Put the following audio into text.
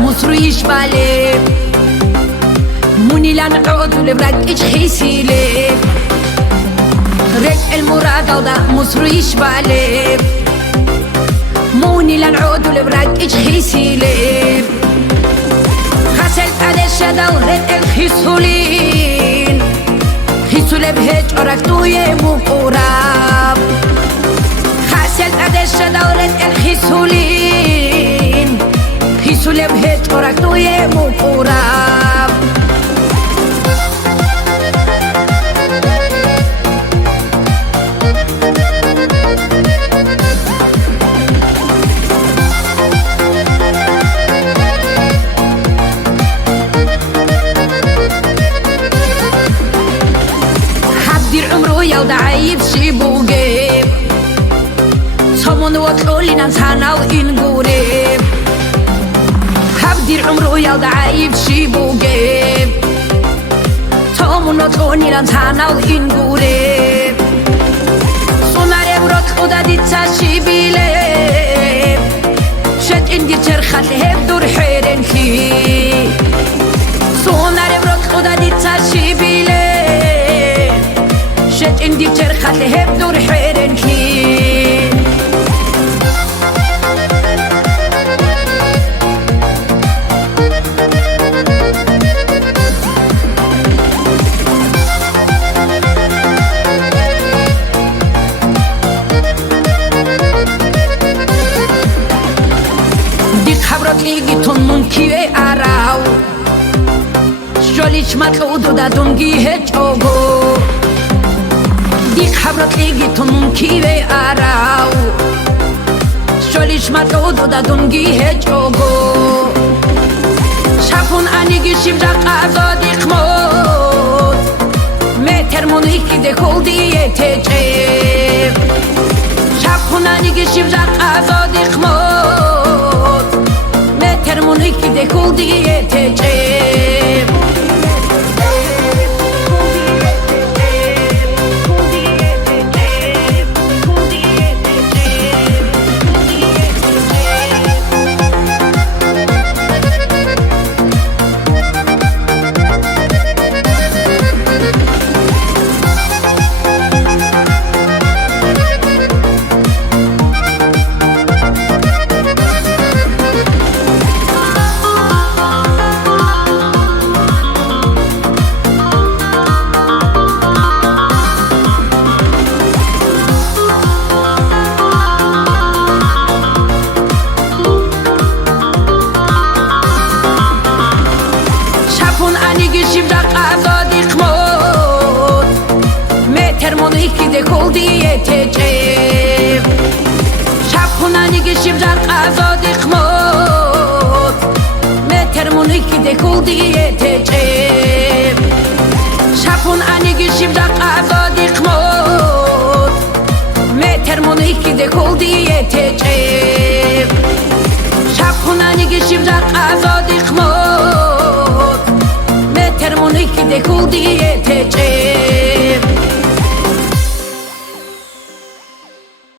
مصريش بالي موني لا نعود ولبراك إيش خيسيلي ريك المراد ودا مصريش بالي موني لا نعود ولبراك إيش خيسيلي خسلت على الشدا وريت الخيسولين خيسولي بهيج أراكتو يمو قراب خسلت على الشدا وريت الخيسولين خيسولي بهيج أراكتو يمو قراب يودا عيب شيبو جيب صمون وطلولي نانسانا وإنقوريب حبدير عمرو يودا عيب شيبو جيب صمون وطلولي نانسانا وإنقوريب صناري بروت خودا ديتسا شيبيليب شد اندي ترخات لهب دور حيرين خي صناري بروت خودا ديتسا شيبيليب شت اندي ترخات لهب دور حيرن كي ديك خبرت ليجي تنمون كيوي اراو شوليش مطلودو دا دونجي هجوغو ديك حبرت ليجي تنمون كيوي اراو شوليش مطلودو دا دونجي هجوغو شافون انيجي شبجا قازا ديك موت متر مونيكي ديكول ديه تجيب شافون انيجي شبجا قازا ديك موت متر مونيكي ديكول ديه تجيب ترمونيكي ديكول ديه تجيب شابخونانيكي شبجا قازا ديك موت مترمونيكي ديكول ديه تجيب شابخونانيكي شبجا قازا ديك موت مترمونيكي ديكول ديه تجيب شابخونانيكي شبجا قازا ديك موت مترمونيكي ديكول ديه تجيب